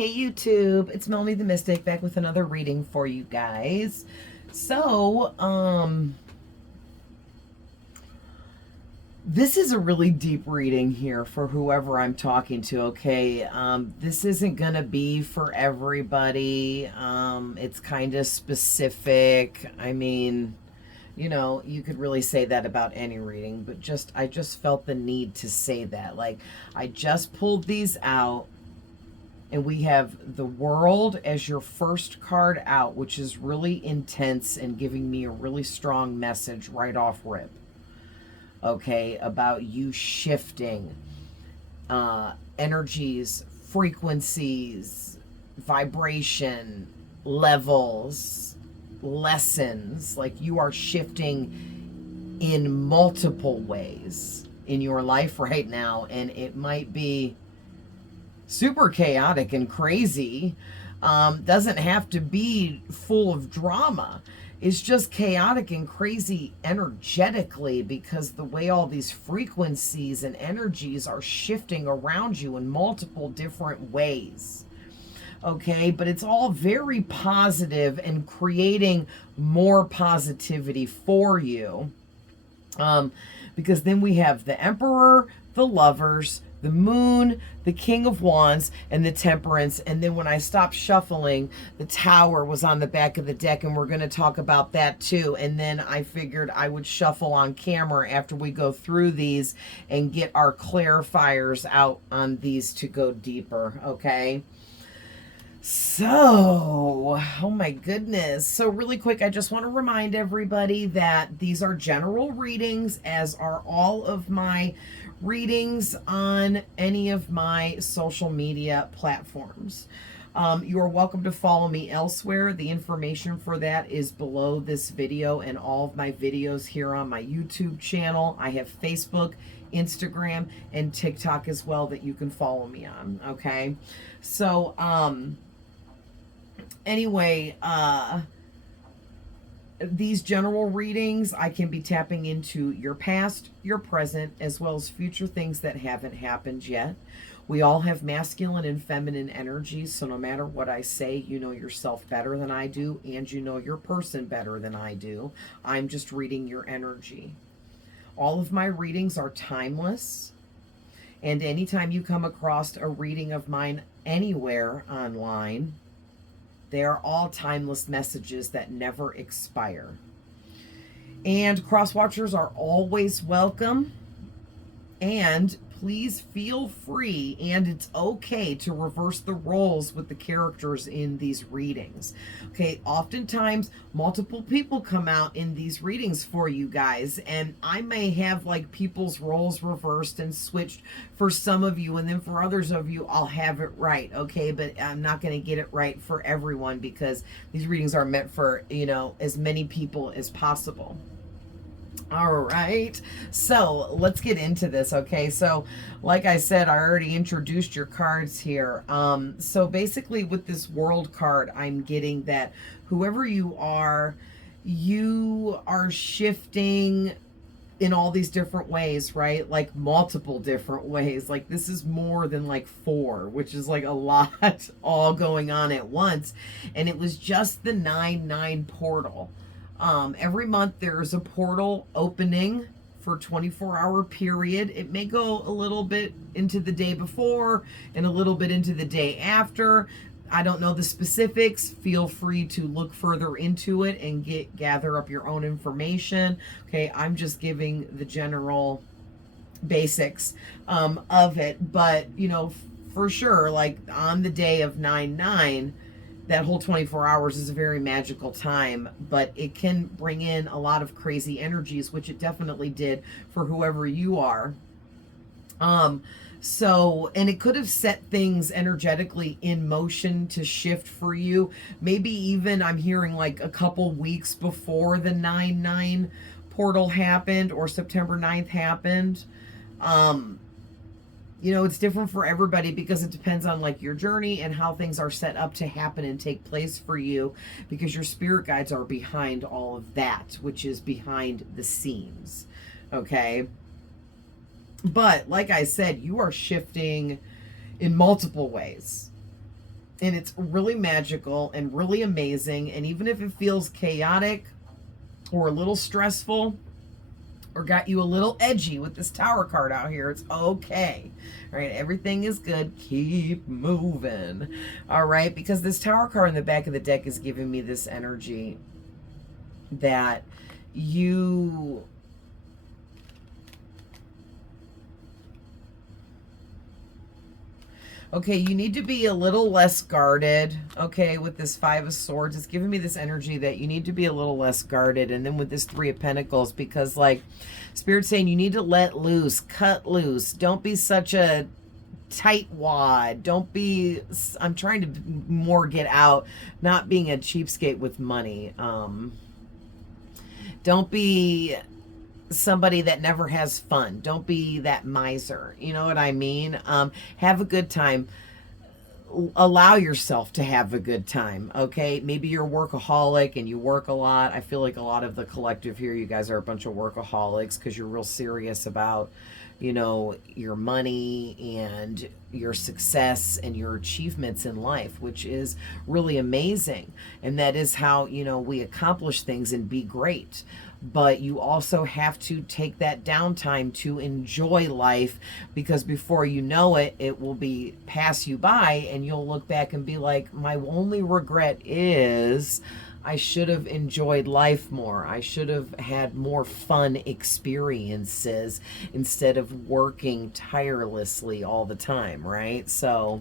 Hey YouTube, it's Melanie the Mystic back with another reading for you guys. So, this is a really deep reading here for whoever I'm talking to, okay? This isn't gonna be for everybody. It's kind of specific. I mean, you could really say that about any reading, but I just felt the need to say that. Like, I just pulled these out. And we have the World as your first card out, which is really intense and giving me a really strong message right off rip. Okay, about you shifting energies, frequencies, vibration, levels, lessons. Like you are shifting in multiple ways in your life right now. And it might be super chaotic and crazy. Doesn't have to be full of drama. It's just chaotic and crazy energetically because the way all these frequencies and energies are shifting around you in multiple different ways. Okay, but it's all very positive and creating more positivity for you. Because then we have the Emperor, the Lovers, the Moon, the King of Wands, and the Temperance. And then when I stopped shuffling, the Tower was on the back of the deck, and we're going to talk about that too. And then I figured I would shuffle on camera after we go through these and get our clarifiers out on these to go deeper, okay? So, oh my goodness. So really quick, I just want to remind everybody that these are general readings, as are all of my readings on any of my social media platforms. You are welcome to follow me elsewhere. The information for that is below this video and all of my videos here on my YouTube channel. I have Facebook, Instagram, and TikTok as well that you can follow me on, okay? So, anyway, these general readings, I can be tapping into your past, your present, as well as future things that haven't happened yet. We all have masculine and feminine energies, so no matter what I say, you know yourself better than I do, and you know your person better than I do. I'm just reading your energy. All of my readings are timeless, and anytime you come across a reading of mine anywhere online, they are all timeless messages that never expire. And cross watchers are always welcome. And please feel free, and it's okay to reverse the roles with the characters in these readings. Okay, oftentimes multiple people come out in these readings for you guys, and I may have like people's roles reversed and switched for some of you, and then for others of you I'll have it right, okay? But I'm not going to get it right for everyone because these readings are meant for, as many people as possible. All right, so let's get into this, okay? So like I said, I already introduced your cards here. So basically with this World card, I'm getting that whoever you are shifting in all these different ways, right? Like multiple different ways. Like this is more than like 4, which is like a lot all going on at once. And it was just the 9-9 portal. Every month there's a portal opening for 24-hour period. It may go a little bit into the day before and a little bit into the day after. I don't know the specifics. Feel free to look further into it and gather up your own information. Okay, I'm just giving the general basics of it. But, for sure, like on the day of 9-9, that whole 24 hours is a very magical time, but it can bring in a lot of crazy energies, which it definitely did for whoever you are. And it could have set things energetically in motion to shift for you. Maybe even I'm hearing like a couple weeks before the 9-9 portal happened or September 9th happened. It's different for everybody because it depends on like your journey and how things are set up to happen and take place for you, because your spirit guides are behind all of that, which is behind the scenes. Okay. But like I said, you are shifting in multiple ways. And it's really magical and really amazing. And even if it feels chaotic or a little stressful or got you a little edgy with this Tower card out here, it's okay. All right, everything is good. Keep moving. All right, because this Tower card in the back of the deck is giving me this energy that you... Okay, you need to be a little less guarded, okay, with this Five of Swords. It's giving me this energy that you need to be a little less guarded. And then with this Three of Pentacles, because, like, Spirit's saying you need to let loose, cut loose. Don't be such a tightwad. Don't be... I'm trying to more get out, not being a cheapskate with money. Don't be somebody that never has fun. Don't be that miser. You know what I mean? Have a good time. Allow yourself to have a good time, okay? Maybe you're a workaholic and you work a lot. I feel like a lot of the collective here, you guys are a bunch of workaholics because you're real serious about, you know, your money and your success and your achievements in life, which is really amazing. And that is how, you know, we accomplish things and be great. But you also have to take that downtime to enjoy life, because before you know it, it will be pass you by and you'll look back and be like, my only regret is I should have enjoyed life more. I should have had more fun experiences instead of working tirelessly all the time, right? So...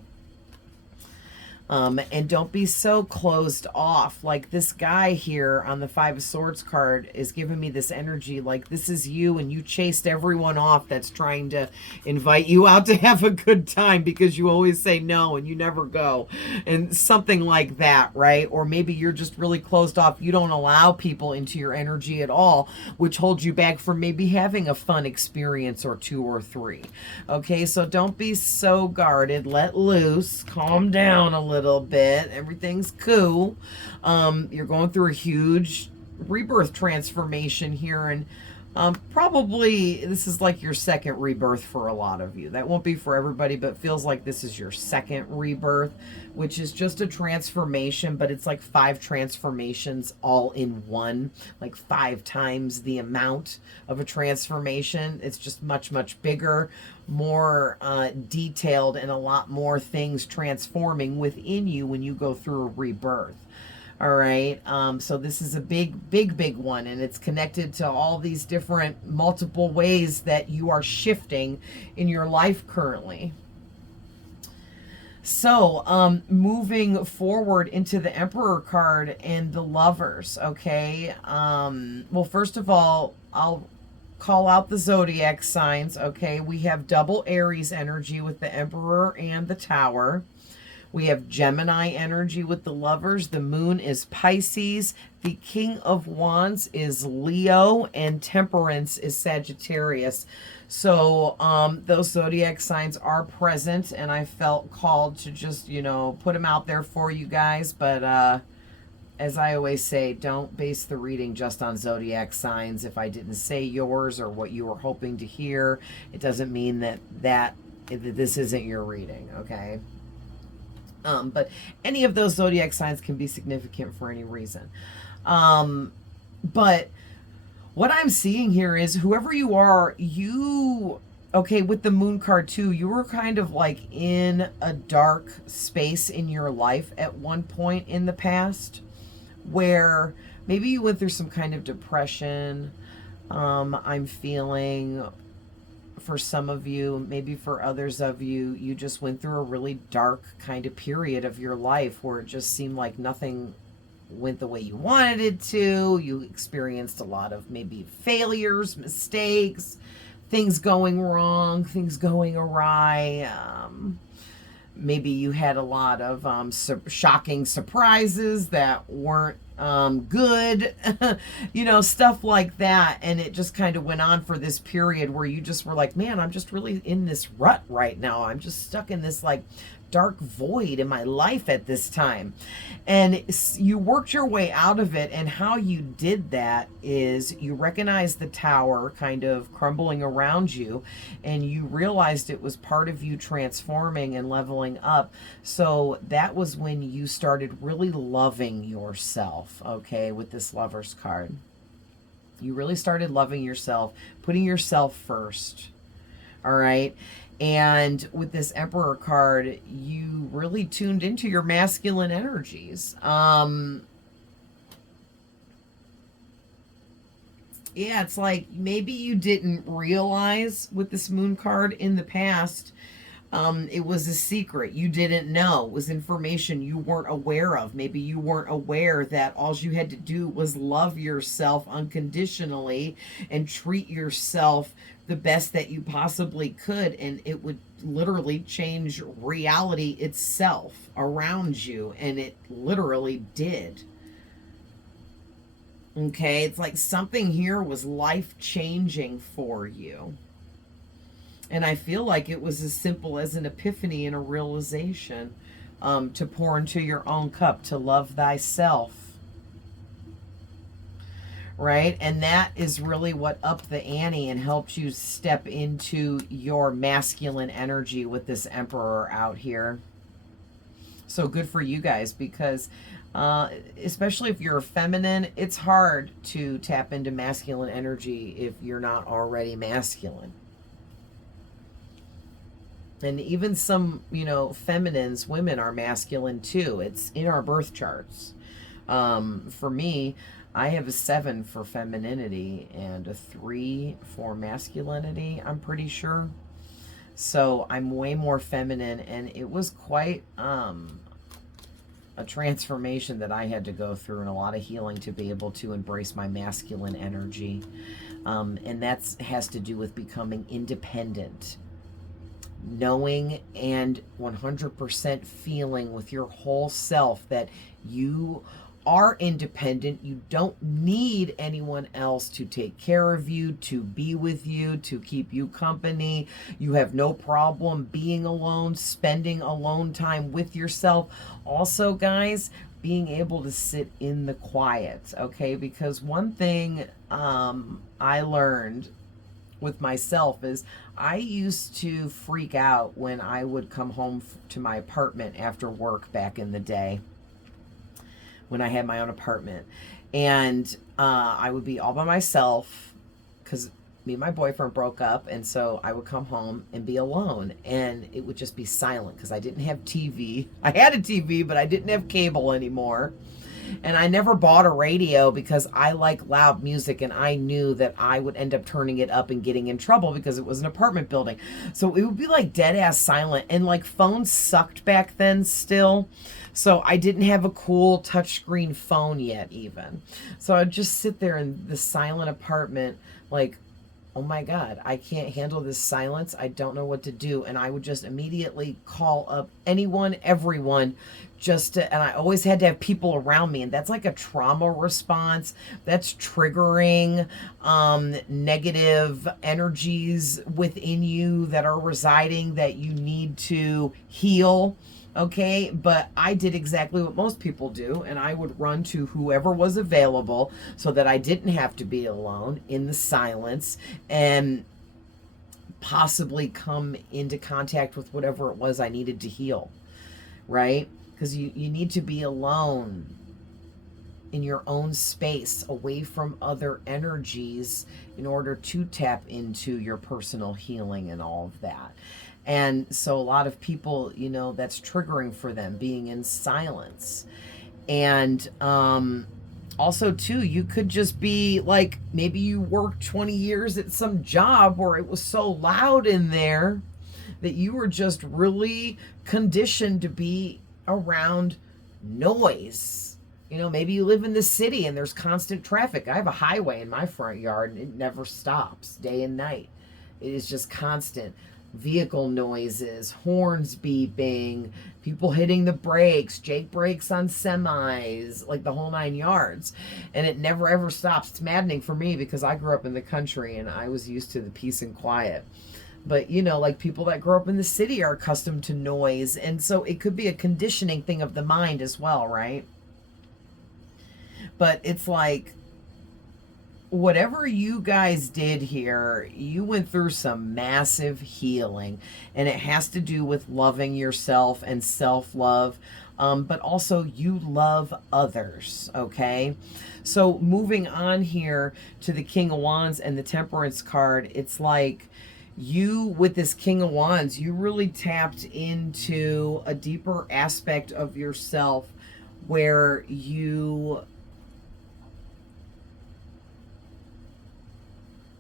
and don't be so closed off. Like this guy here on the Five of Swords card is giving me this energy like this is you and you chased everyone off that's trying to invite you out to have a good time because you always say no and you never go. And something like that, right? Or maybe you're just really closed off. You don't allow people into your energy at all, which holds you back from maybe having a fun experience or two or three. Okay, so don't be so guarded. Let loose. Calm down a little bit. Everything's cool. You're going through a huge rebirth transformation here, and probably this is like your second rebirth for a lot of you. That won't be for everybody, but feels like this is your second rebirth, which is just a transformation, but it's like 5 transformations all in one, like 5 times the amount of a transformation. It's just much, much bigger, more detailed, and a lot more things transforming within you when you go through a rebirth. All right. So this is a big one, and it's connected to all these different multiple ways that you are shifting in your life currently. So, moving forward into the Emperor card and the Lovers. Okay. Well, first of all, I'll call out the zodiac signs. Okay. We have double Aries energy with the Emperor and the Tower. We have Gemini energy with the Lovers. The Moon is Pisces. The King of Wands is Leo. And Temperance is Sagittarius. So those zodiac signs are present. And I felt called to just, you know, put them out there for you guys. But as I always say, don't base the reading just on zodiac signs. If I didn't say yours or what you were hoping to hear, it doesn't mean that this isn't your reading, okay? But any of those zodiac signs can be significant for any reason. But what I'm seeing here is whoever you are, okay, with the Moon card too, you were kind of like in a dark space in your life at one point in the past where maybe you went through some kind of depression. I'm feeling... For some of you, maybe for others of you, you just went through a really dark kind of period of your life where it just seemed like nothing went the way you wanted it to. You experienced a lot of maybe failures, mistakes, things going wrong, things going awry. Maybe you had a lot of shocking surprises that weren't good, you know, stuff like that. And it just kind of went on for this period where you just were like, man, I'm just really in this rut right now. I'm just stuck in this like dark void in my life at this time. And you worked your way out of it. And how you did that is you recognized the tower kind of crumbling around you, and you realized it was part of you transforming and leveling up. So that was when you started really loving yourself, okay, with this Lover's card. You really started loving yourself, putting yourself first. All right. And with this Emperor card, you really tuned into your masculine energies. Yeah, it's like maybe you didn't realize with this Moon card in the past, it was a secret. You didn't know. It was information you weren't aware of. Maybe you weren't aware that all you had to do was love yourself unconditionally and treat yourself the best that you possibly could, and it would literally change reality itself around you, and it literally did. Okay, it's like something here was life-changing for you. And I feel like it was as simple as an epiphany and a realization, to pour into your own cup, to love thyself. Right? And that is really what upped the ante and helped you step into your masculine energy with this Emperor out here. So good for you guys, because especially if you're feminine, it's hard to tap into masculine energy if you're not already masculine. And even some, feminines, women are masculine too. It's in our birth charts. For me, I have a 7 for femininity and a 3 for masculinity, I'm pretty sure. So I'm way more feminine, and it was quite a transformation that I had to go through, and a lot of healing to be able to embrace my masculine energy. And that has to do with becoming independent, knowing and 100% feeling with your whole self that you are independent. You don't need anyone else to take care of you, to be with you, to keep you company. You have no problem being alone, spending alone time with yourself. Also, guys, being able to sit in the quiet, okay? Because one thing I learned with myself is I used to freak out when I would come home to my apartment after work back in the day when I had my own apartment. And I would be all by myself because me and my boyfriend broke up. And so I would come home and be alone, and it would just be silent because I didn't have TV. I had a TV, but I didn't have cable anymore. And I never bought a radio because I like loud music, and I knew that I would end up turning it up and getting in trouble because it was an apartment building. So it would be like dead ass silent, and like phones sucked back then still. So I didn't have a cool touchscreen phone yet even. So I'd just sit there in the silent apartment like, oh my God, I can't handle this silence. I don't know what to do. And I would just immediately call up anyone, everyone, and I always had to have people around me. And that's like a trauma response. That's triggering negative energies within you that are residing that you need to heal. Okay, but I did exactly what most people do, and I would run to whoever was available so that I didn't have to be alone in the silence and possibly come into contact with whatever it was I needed to heal, right? Because you need to be alone in your own space, away from other energies, in order to tap into your personal healing and all of that. And so a lot of people, that's triggering for them, being in silence. And also, too, you could just be like, maybe you worked 20 years at some job where it was so loud in there that you were just really conditioned to be around noise. Maybe you live in the city and there's constant traffic. I have a highway in my front yard and it never stops day and night. It is just constant. Vehicle noises, horns beeping, people hitting the brakes, Jake brakes on semis, like the whole 9 yards. And it never ever stops. It's maddening for me because I grew up in the country and I was used to the peace and quiet. But, you know, like people that grow up in the city are accustomed to noise. And so it could be a conditioning thing of the mind as well, right? But it's like, whatever you guys did here, you went through some massive healing. And it has to do with loving yourself and self-love. But also you love others, okay? So moving on here to the King of Wands and the Temperance card, it's like you, with this King of Wands, you really tapped into a deeper aspect of yourself where you,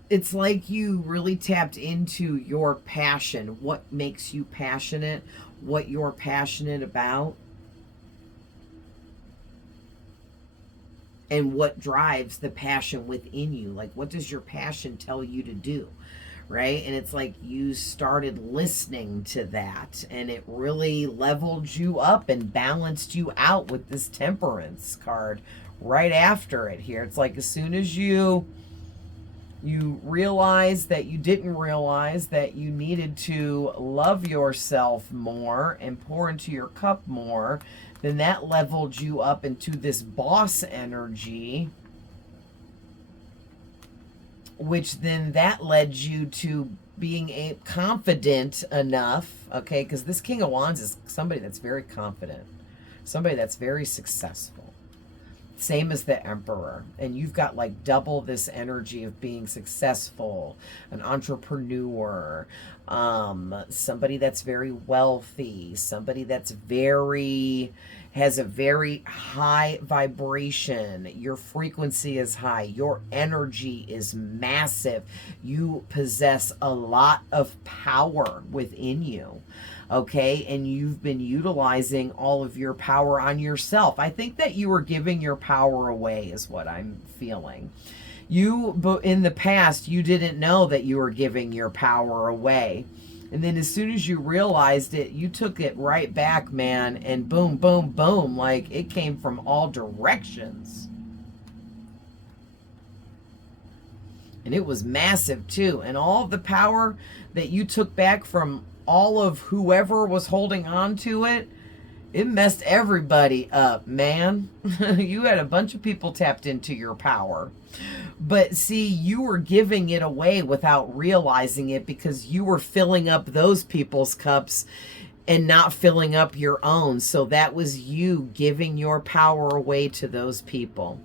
it's like you really tapped into your passion, what makes you passionate, what you're passionate about, and what drives the passion within you. Like, what does your passion tell you to do? Right? And it's like you started listening to that, and it really leveled you up and balanced you out with this Temperance card right after it here. It's like as soon as you realize that you didn't realize that you needed to love yourself more and pour into your cup more, then that leveled you up into this boss energy, which then that led you to being confident enough, okay, because this King of Wands is somebody that's very confident, somebody that's very successful. Same as the Emperor. And you've got like double this energy of being successful, an entrepreneur, somebody that's very wealthy, somebody that's has a very high vibration. Your frequency is high. Your energy is massive. You possess a lot of power within you. Okay, and you've been utilizing all of your power on yourself. I think that you were giving your power away is what I'm feeling. But in the past, you didn't know that you were giving your power away. And then as soon as you realized it, you took it right back, man, and boom, boom, boom, like it came from all directions. And it was massive too. And all of the power that you took back from all of whoever was holding on to it, it messed everybody up, man. You had a bunch of people tapped into your power. But see, you were giving it away without realizing it because you were filling up those people's cups and not filling up your own. So that was you giving your power away to those people.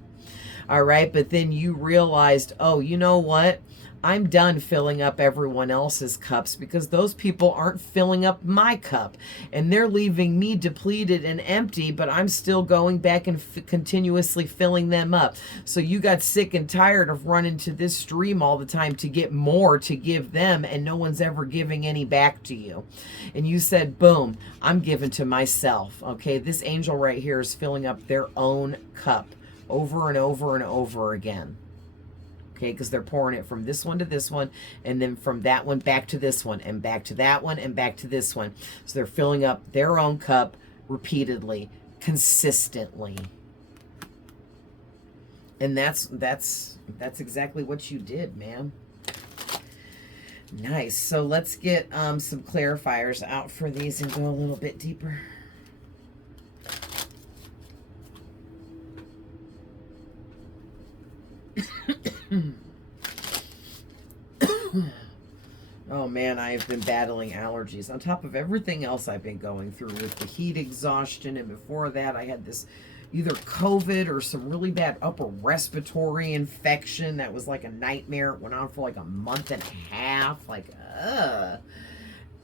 All right, but then you realized, oh, you know what? I'm done filling up everyone else's cups because those people aren't filling up my cup. And they're leaving me depleted and empty, but I'm still going back and continuously filling them up. So you got sick and tired of running to this stream all the time to get more to give them, and no one's ever giving any back to you. And you said, boom, I'm giving to myself. Okay, this angel right here is filling up their own cup over and over and over again. Okay, because they're pouring it from this one to this one, and then from that one back to this one, and back to that one, and back to this one. So they're filling up their own cup repeatedly, consistently. And that's exactly what you did, man. Nice. So let's get some clarifiers out for these and go a little bit deeper. Oh man, I have been battling allergies on top of everything else I've been going through with the heat exhaustion, and before that I had this either COVID or some really bad upper respiratory infection that was like a nightmare. It went on for like a month and a half, like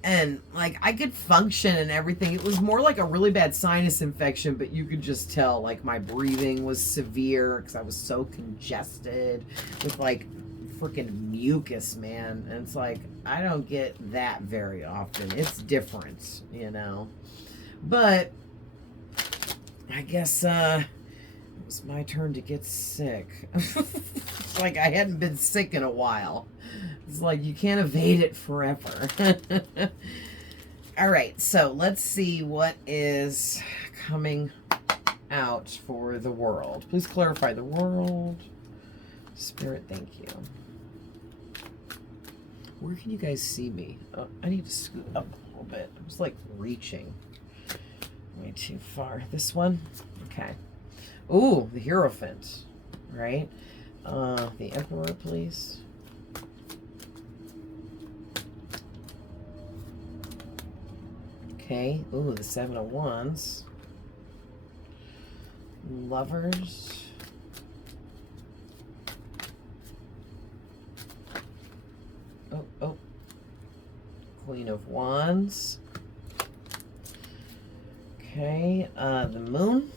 and like I could function and everything. It was more like a really bad sinus infection, but you could just tell like my breathing was severe because I was so congested with like freaking mucus, man. And it's like I don't get that very often. It's different, you know. But I guess it was my turn to get sick. It's like I hadn't been sick in a while. It's like you can't evade it forever. All right, so let's see what is coming out for the world. Please clarify the world. Spirit, thank you. Where can you guys see me? Oh, I need to scoot up a little bit. I was like reaching way too far. This one? Okay. Ooh, the Hierophant, right? The Emperor, please. Okay. Ooh, the Seven of Wands. Lovers. Oh. Queen of Wands. Okay. The Moon.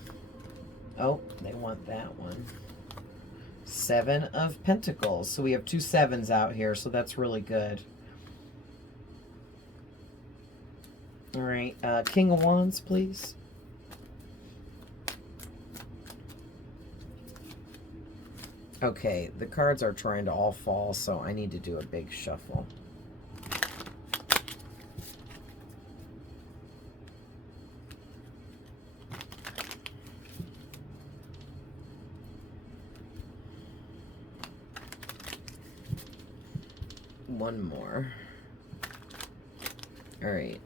Oh, they want that one. Seven of Pentacles. So we have 2 sevens out here, so that's really good. All right. King of Wands, please. Okay, the cards are trying to all fall, so I need to do a big shuffle. One more. All right.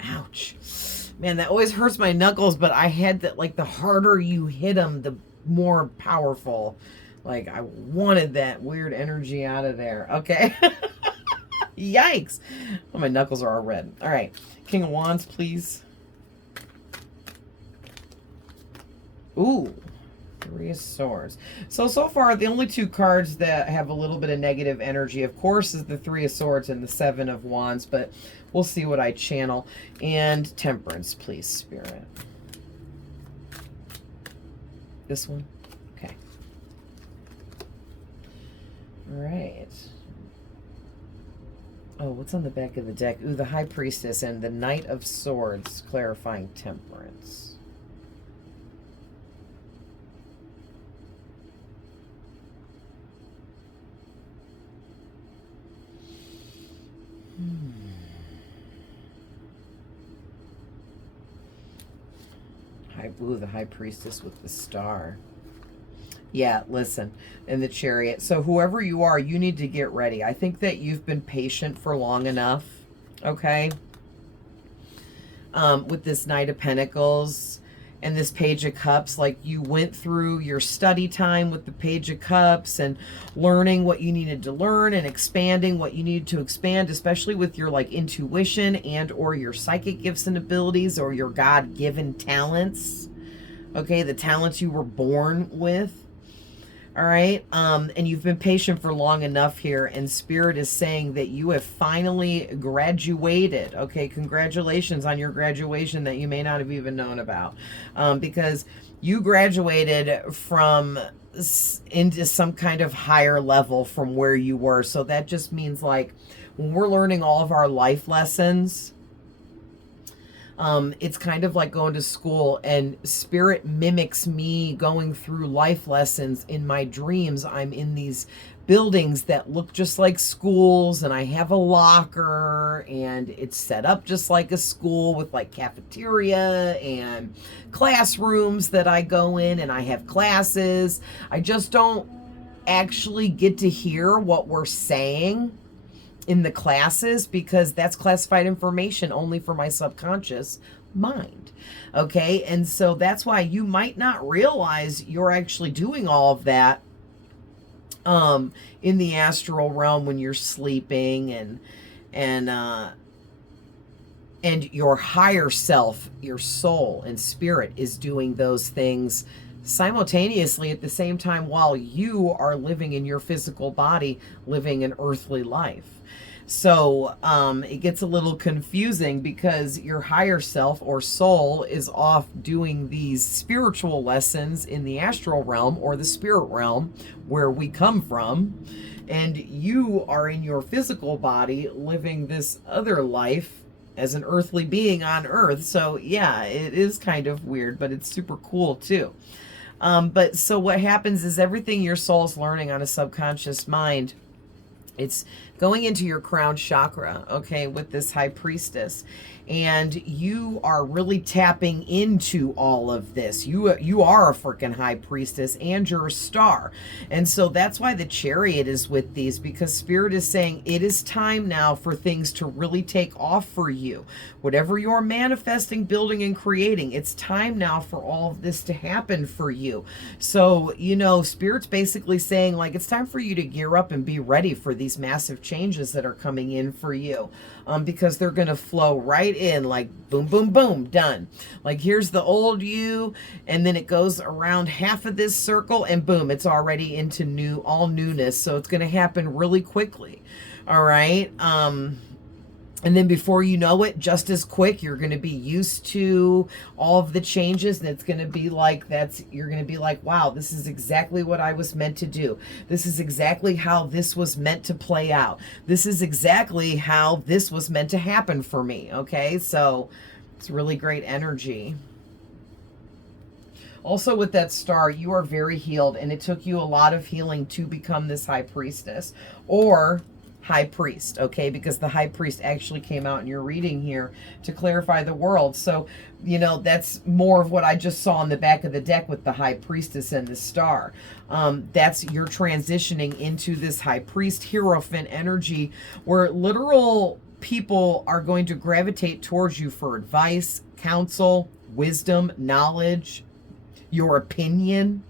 Ouch. Man, that always hurts my knuckles, but I had that, like, the harder you hit them, the more powerful. Like, I wanted that weird energy out of there. Okay. Yikes. Oh, my knuckles are all red. All right. King of Wands, please. Ooh. 3 of Swords. So far, the only 2 cards that have a little bit of negative energy, of course, is the 3 of Swords and the 7 of Wands, but we'll see what I channel. And Temperance, please, Spirit. This one? Okay. All right. Oh, what's on the back of the deck? Ooh, the High Priestess and the Knight of Swords, clarifying Temperance. Ooh, the High Priestess with the star. Yeah, listen, and the Chariot. So whoever you are, you need to get ready. I think that you've been patient for long enough, okay? With this Knight of Pentacles and this Page of Cups, like you went through your study time with the Page of Cups and learning what you needed to learn and expanding what you needed to expand, especially with your like intuition and or your psychic gifts and abilities or your God-given talents. Okay, the talents you were born with. All right, and you've been patient for long enough here, and Spirit is saying that you have finally graduated. Okay, congratulations on your graduation that you may not have even known about, because you graduated from into some kind of higher level from where you were. So that just means like when we're learning all of our life lessons, it's kind of like going to school, and Spirit mimics me going through life lessons in my dreams. I'm in these buildings that look just like schools, and I have a locker, and it's set up just like a school with like cafeteria and classrooms that I go in, and I have classes. I just don't actually get to hear what we're saying in the classes because that's classified information only for my subconscious mind. Okay, and so that's why you might not realize you're actually doing all of that in the astral realm when you're sleeping, and your higher self, your soul and spirit is doing those things simultaneously at the same time while you are living in your physical body, living an earthly life. So it gets a little confusing because your higher self or soul is off doing these spiritual lessons in the astral realm or the spirit realm where we come from, and you are in your physical body living this other life as an earthly being on earth. So yeah, it is kind of weird, but it's super cool too. But so what happens is everything your soul's learning on a subconscious mind, it's going into your crown chakra, okay, with this high priestess. And you are really tapping into all of this. You are a freaking high priestess and you're a star. And so that's why the chariot is with these, because Spirit is saying it is time now for things to really take off for you. Whatever you're manifesting, building, and creating, it's time now for all of this to happen for you. So, you know, Spirit's basically saying, like, it's time for you to gear up and be ready for these massive changes that are coming in for you. Because they're going to flow right in, like boom, boom, boom, done. Like, here's the old you, and then it goes around half of this circle, and boom, it's already into all newness. So it's going to happen really quickly. All right. And then before you know it, just as quick, you're going to be used to all of the changes. And it's going to be like, you're going to be like, wow, this is exactly what I was meant to do. This is exactly how this was meant to play out. This is exactly how this was meant to happen for me. Okay. So it's really great energy. Also with that star, you are very healed, and it took you a lot of healing to become this high priestess or high priest, okay? Because the high priest actually came out in your reading here to clarify the world. So, you know, that's more of what I just saw on the back of the deck with the high priestess and the star. That's you're transitioning into this high priest Hierophant energy, where literal people are going to gravitate towards you for advice, counsel, wisdom, knowledge. Your opinion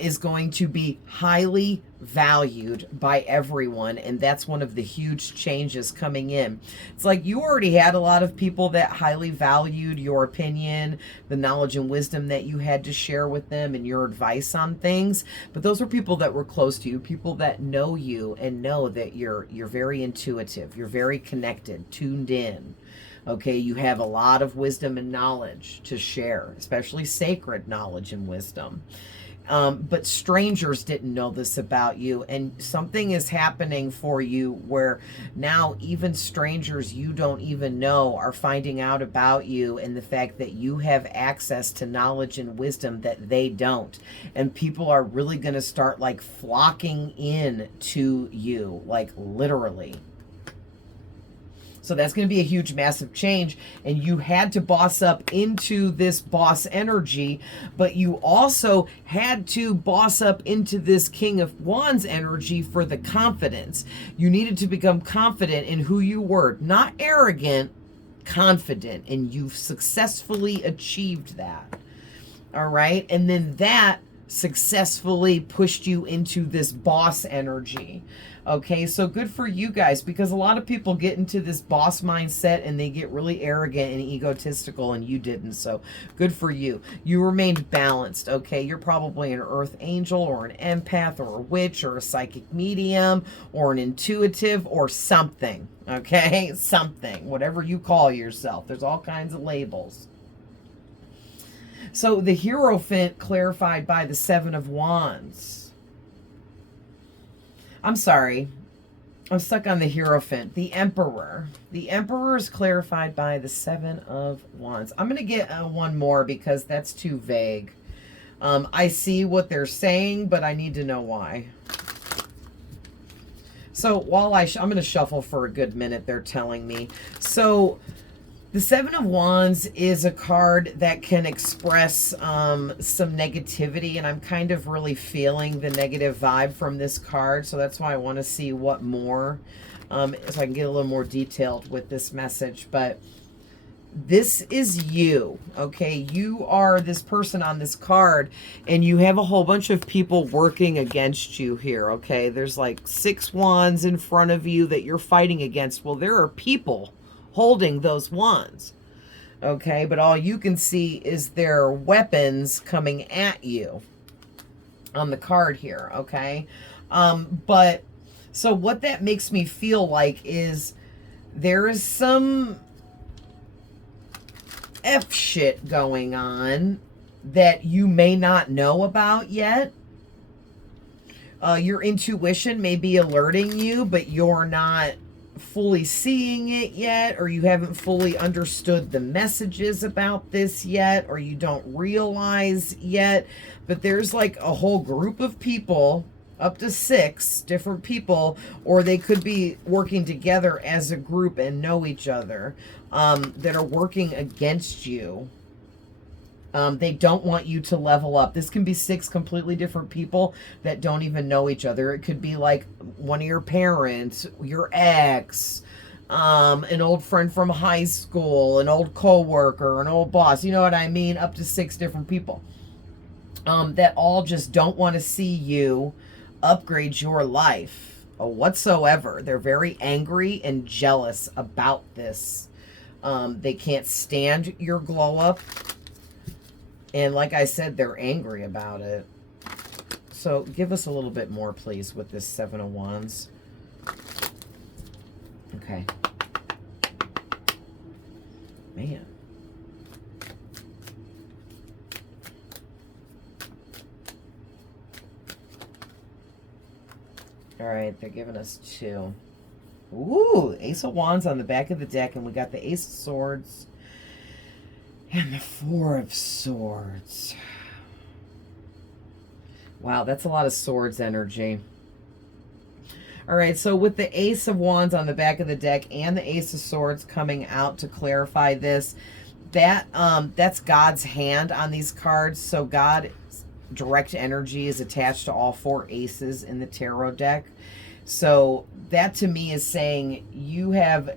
is going to be highly valued by everyone, and that's one of the huge changes coming in. It's like you already had a lot of people that highly valued your opinion, the knowledge and wisdom that you had to share with them, and your advice on things, but those are people that were close to you, people that know you and know that you're very intuitive, you're very connected, tuned in. Okay, you have a lot of wisdom and knowledge to share, especially sacred knowledge and wisdom. But strangers didn't know this about you, and something is happening for you where now even strangers you don't even know are finding out about you, and the fact that you have access to knowledge and wisdom that they don't. And people are really going to start like flocking in to you, like literally. So that's going to be a huge, massive change. And you had to boss up into this boss energy, but you also had to boss up into this King of Wands energy for the confidence. You needed to become confident in who you were, not arrogant, confident. And you've successfully achieved that. All right. And then that successfully pushed you into this boss energy. Okay, so good for you guys, because a lot of people get into this boss mindset and they get really arrogant and egotistical, and you didn't. So good for you. You remained balanced. Okay, you're probably an earth angel or an empath or a witch or a psychic medium or an intuitive or something. Okay, something, whatever you call yourself. There's all kinds of labels. So the Hierophant clarified by the Seven of Wands. I'm sorry. I'm stuck on the Hierophant. The Emperor. The Emperor is clarified by the Seven of Wands. I'm going to get one more because that's too vague. I see what they're saying, but I need to know why. So while I'm going to shuffle for a good minute, they're telling me. So the Seven of Wands is a card that can express some negativity, and I'm kind of really feeling the negative vibe from this card, so that's why I want to see what more, so I can get a little more detailed with this message. But this is you, okay? You are this person on this card, and you have a whole bunch of people working against you here, okay? There's like 6 wands in front of you that you're fighting against. Well, there are people holding those wands, okay? But all you can see is their weapons coming at you on the card here, okay? But so what that makes me feel like is there is some F shit going on that you may not know about yet. Your intuition may be alerting you, but you're not fully seeing it yet, or you haven't fully understood the messages about this yet, or you don't realize yet. But there's like a whole group of people, Up to 6 different people, or they could be working together as a group and know each other, that are working against you. They don't want you to level up. This can be 6 completely different people that don't even know each other. It could be like one of your parents, your ex, an old friend from high school, an old coworker, an old boss. You know what I mean? Up to 6 different people that all just don't want to see you upgrade your life whatsoever. They're very angry and jealous about this. They can't stand your glow up. And like I said, they're angry about it. So give us a little bit more, please, with this 7 of Wands. Okay. Man. All right, they're giving us 2. Ooh, Ace of Wands on the back of the deck, and we got the Ace of Swords and the 4 of Swords. Wow, that's a lot of swords energy. All right, so with the Ace of Wands on the back of the deck and the Ace of Swords coming out to clarify this, that's God's hand on these cards. So God's direct energy is attached to all 4 aces in the tarot deck. So that to me is saying you have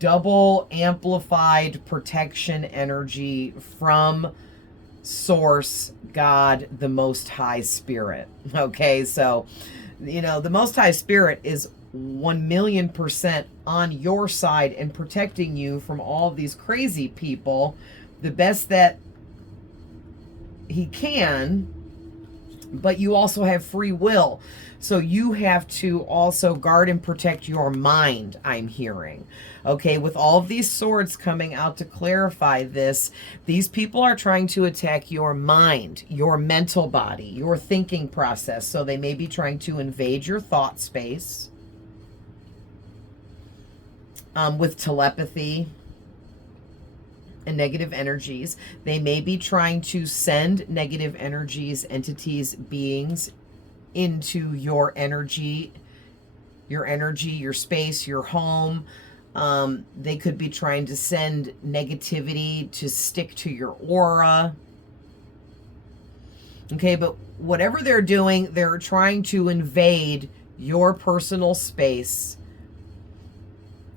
double amplified protection energy from Source, God, the Most High Spirit. Okay, so, you know, the Most High Spirit is 1,000,000% on your side and protecting you from all of these crazy people the best that he can, but you also have free will. So you have to also guard and protect your mind, I'm hearing. Okay, with all of these swords coming out to clarify this, these people are trying to attack your mind, your mental body, your thinking process. So they may be trying to invade your thought space with telepathy and negative energies. They may be trying to send negative energies, entities, beings into your energy, your space, your home. They could be trying to send negativity to stick to your aura. Okay, but whatever they're doing, they're trying to invade your personal space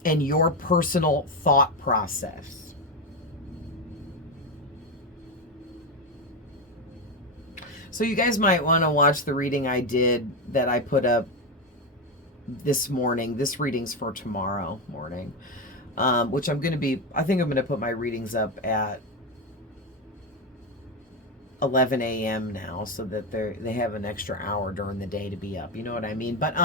and your personal thought process. So you guys might want to watch the reading I did that I put up this morning. This reading's for tomorrow morning, which I think I'm going to put my readings up at 11 a.m. now so that they have an extra hour during the day to be up. You know what I mean? But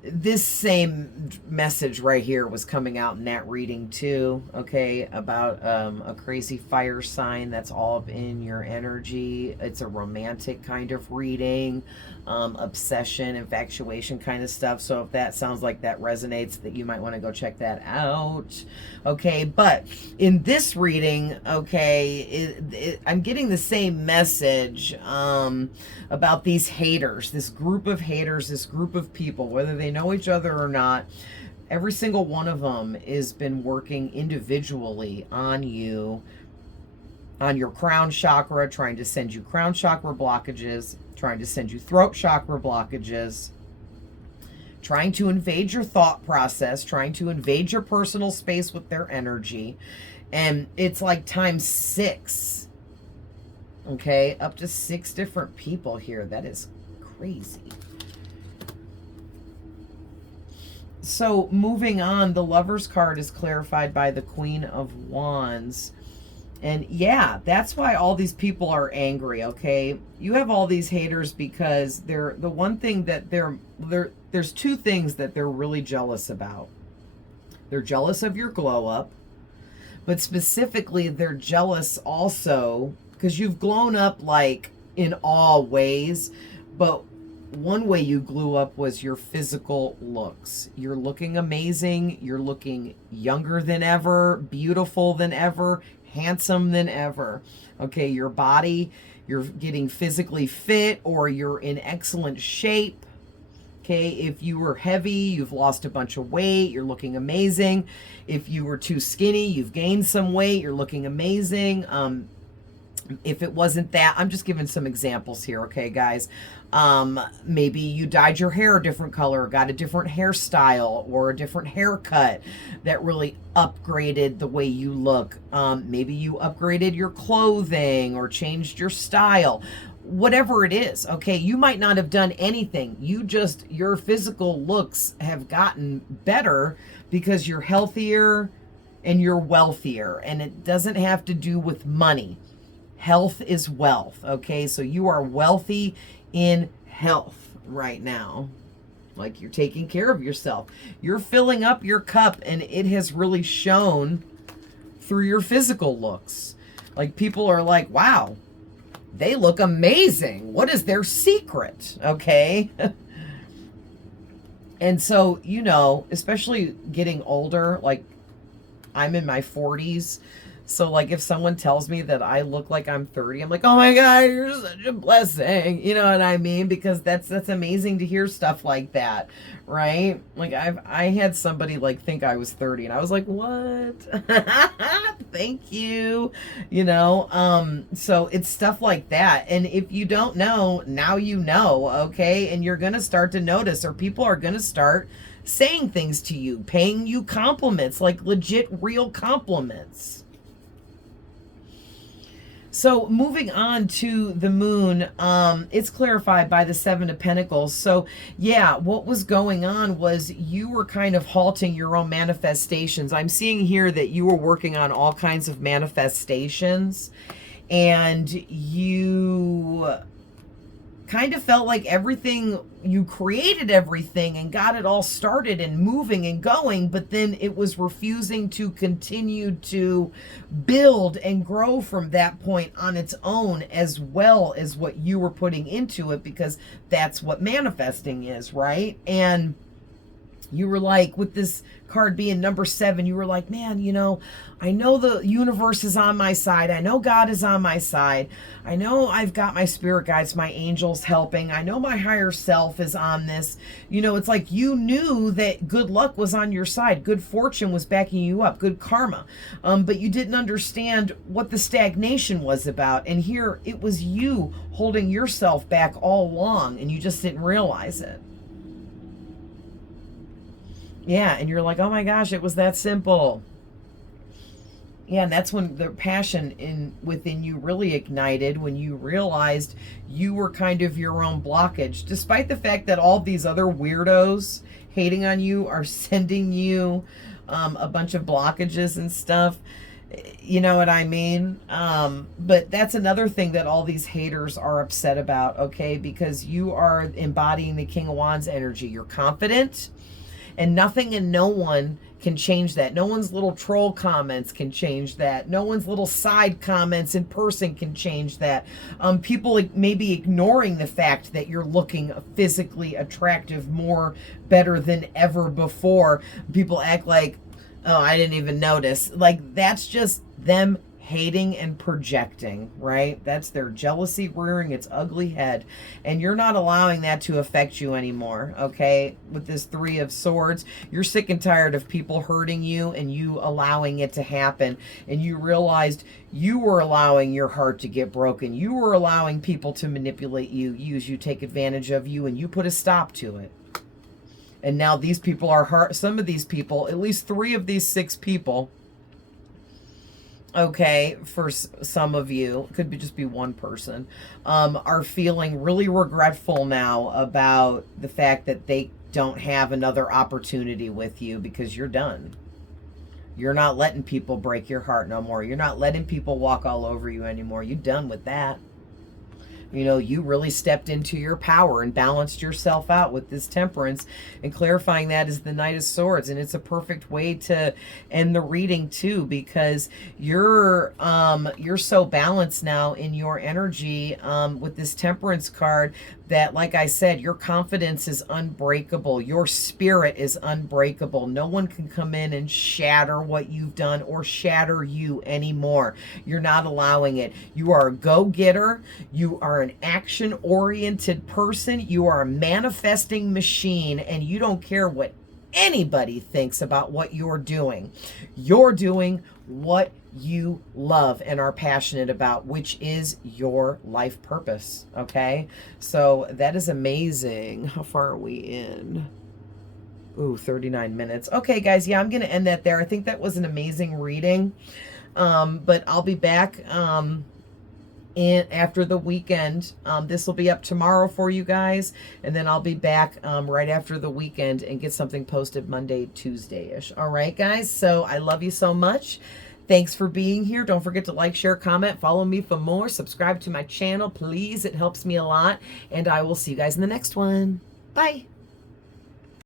this same message right here was coming out in that reading too, okay, about a crazy fire sign that's all up in your energy. It's a romantic kind of reading, obsession, infatuation kind of stuff. So if that sounds like that resonates, that you might want to go check that out. Okay, but in this reading, okay, I'm getting the same message about these haters, this group of haters, this group of people, whether they know each other or not. Every single one of them has been working individually on you, on your crown chakra, trying to send you crown chakra blockages, trying to send you throat chakra blockages, trying to invade your thought process, trying to invade your personal space with their energy. And it's like times 6. Okay, up to 6 different people here. That is crazy. So moving on, the Lover's card is clarified by the Queen of Wands. And yeah, that's why all these people are angry, okay? You have all these haters because they're the one thing that there's 2 things that they're really jealous about. They're jealous of your glow up, but specifically they're jealous also because you've blown up like in all ways, but one way you glue up was your physical looks. You're looking amazing. You're looking younger than ever, beautiful than ever, handsome than ever. Okay, your body you're getting physically fit, or you're in excellent shape. Okay, if you were heavy, you've lost a bunch of weight, you're looking amazing. If you were too skinny, you've gained some weight, you're looking amazing. If it wasn't that, I'm just giving some examples here, okay, guys? Maybe you dyed your hair a different color, got a different hairstyle or a different haircut that really upgraded the way you look. Maybe you upgraded your clothing or changed your style. Whatever it is, okay? You might not have done anything. Your physical looks have gotten better because you're healthier and you're wealthier. And it doesn't have to do with money. Health is wealth, okay? So you are wealthy in health right now. Like, you're taking care of yourself. You're filling up your cup, and it has really shown through your physical looks. Like, people are like, wow, they look amazing. What is their secret? Okay? And so, you know, especially getting older, like, I'm in my 40s. So, like, if someone tells me that I look like I'm 30, I'm like, oh my God, you're such a blessing. You know what I mean? Because that's amazing to hear stuff like that, right? Like, I had somebody, like, think I was 30, and I was like, what? Thank you. You know? So it's stuff like that. And if you don't know, now you know, okay? And you're going to start to notice, or people are going to start saying things to you, paying you compliments, like legit, real compliments. So moving on to the moon, it's clarified by the Seven of Pentacles. So yeah, what was going on was you were kind of halting your own manifestations. I'm seeing here that you were working on all kinds of manifestations, and you kind of felt like you created everything and got it all started and moving and going, but then it was refusing to continue to build and grow from that point on its own, as well as what you were putting into it, because that's what manifesting is, right? And you were like, with this card being number 7, you were like, man, you know, I know the universe is on my side. I know God is on my side. I know I've got my spirit guides, my angels helping. I know my higher self is on this. You know, it's like you knew that good luck was on your side. Good fortune was backing you up. Good karma. But you didn't understand what the stagnation was about. And here it was you holding yourself back all along, and you just didn't realize it. Yeah, and you're like, oh my gosh, it was that simple. Yeah, and that's when the passion within you really ignited, when you realized you were kind of your own blockage, despite the fact that all these other weirdos hating on you are sending you a bunch of blockages and stuff. You know what I mean? But that's another thing that all these haters are upset about, okay? Because you are embodying the King of Wands energy. You're confident, and nothing and no one can change that. No one's little troll comments can change that. No one's little side comments in person can change that. People maybe ignoring the fact that you're looking physically attractive better than ever before. People act like, oh, I didn't even notice. Like, that's just them hating and projecting, right? That's their jealousy rearing its ugly head. And you're not allowing that to affect you anymore, okay? With this 3 of Swords, you're sick and tired of people hurting you and you allowing it to happen. And you realized you were allowing your heart to get broken. You were allowing people to manipulate you, use you, take advantage of you, and you put a stop to it. And now these people are hurt. Some of these people, at least 3 of these 6 people, okay, for some of you, could just be one person, are feeling really regretful now about the fact that they don't have another opportunity with you, because you're done. You're not letting people break your heart no more. You're not letting people walk all over you anymore. You're done with that. You know, you really stepped into your power and balanced yourself out with this Temperance, and clarifying that is the Knight of Swords. And it's a perfect way to end the reading too, because you're so balanced now in your energy with this Temperance card, that, like I said, your confidence is unbreakable. Your spirit is unbreakable. No one can come in and shatter what you've done or shatter you anymore. You're not allowing it. You are a go-getter. You are an action-oriented person. You are a manifesting machine, and you don't care what anybody thinks about what you're doing. You're doing what you love and are passionate about, which is your life purpose. Okay, so that is amazing. How far are we in? Ooh, 39 minutes. Okay, guys, yeah, I'm gonna end that there. I think that was an amazing reading, but I'll be back after the weekend. This will be up tomorrow for you guys, and then I'll be back right after the weekend and get something posted Monday, Tuesday-ish. All right, guys, so I love you so much. Thanks for being here. Don't forget to like, share, comment, follow me for more. Subscribe to my channel, please. It helps me a lot, and I will see you guys in the next one. Bye.